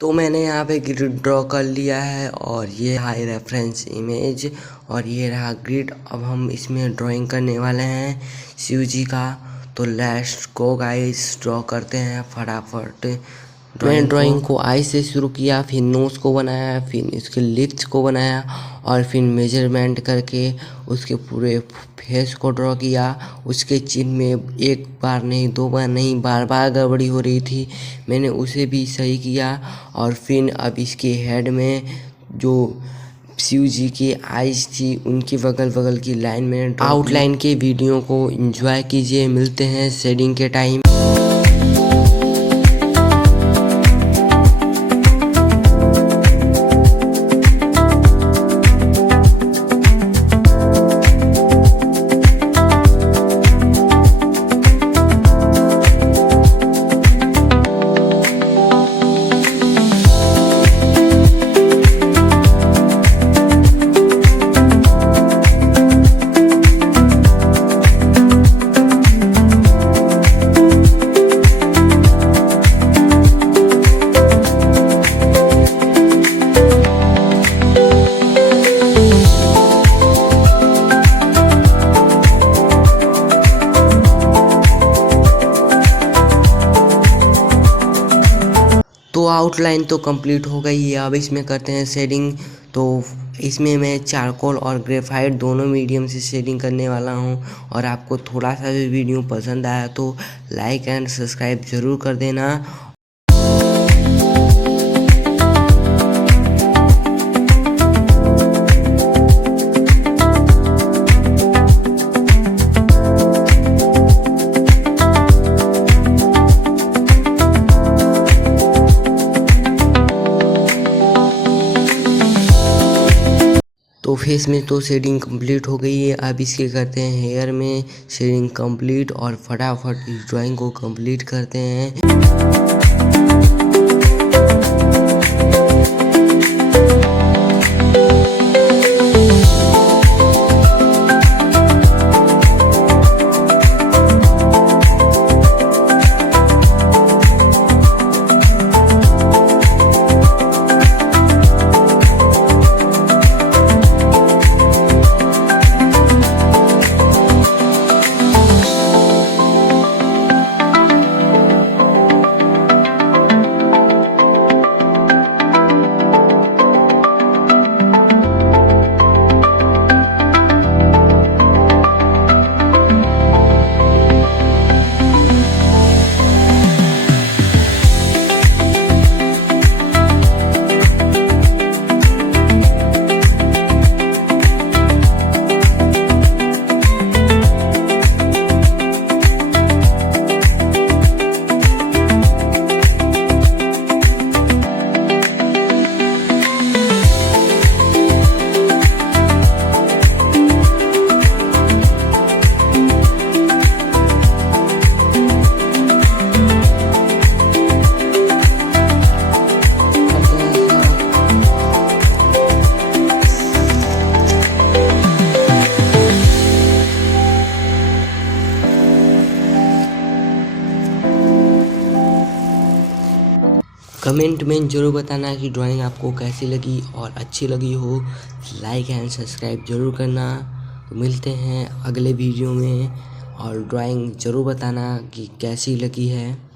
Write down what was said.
तो मैंने यहाँ पे ग्रिड ड्रॉ कर लिया है और ये रहा रेफरेंस इमेज और ये रहा ग्रिड। अब हम इसमें ड्राइंग करने वाले हैं शिव जी का। तो लेट्स गो गाइस, ड्रॉ करते हैं फटाफट। मैंने ड्राइंग को आई से शुरू किया, फिर नोज को बनाया, फिर इसके लिप्स को बनाया और फिर मेजरमेंट करके उसके पूरे फेस को ड्रॉ किया। उसके चिन्ह में एक बार नहीं, दो बार नहीं, बार बार गड़बड़ी हो रही थी, मैंने उसे भी सही किया। और फिर अब इसके हेड में जो शिव जी की आइज थी उनकी बगल बगल की लाइन में आउटलाइन के वीडियो को एंजॉय कीजिए। मिलते हैं शेडिंग के टाइम। तो आउटलाइन तो कंप्लीट हो गई है, अब इसमें करते हैं शेडिंग। तो इसमें मैं चारकोल और ग्रेफाइट दोनों मीडियम से शेडिंग करने वाला हूं। और आपको थोड़ा सा भी वीडियो पसंद आया तो लाइक एंड सब्सक्राइब ज़रूर कर देना। तो फेस में तो शेडिंग कंप्लीट हो गई है, अब इसके करते हैं हेयर में शेडिंग कंप्लीट और फटाफट इस ड्राइंग को कंप्लीट करते हैं। कमेंट में ज़रूर बताना कि ड्राइंग आपको कैसी लगी, और अच्छी लगी हो लाइक एंड सब्सक्राइब ज़रूर करना। तो मिलते हैं अगले वीडियो में, और ड्राइंग ज़रूर बताना कि कैसी लगी है।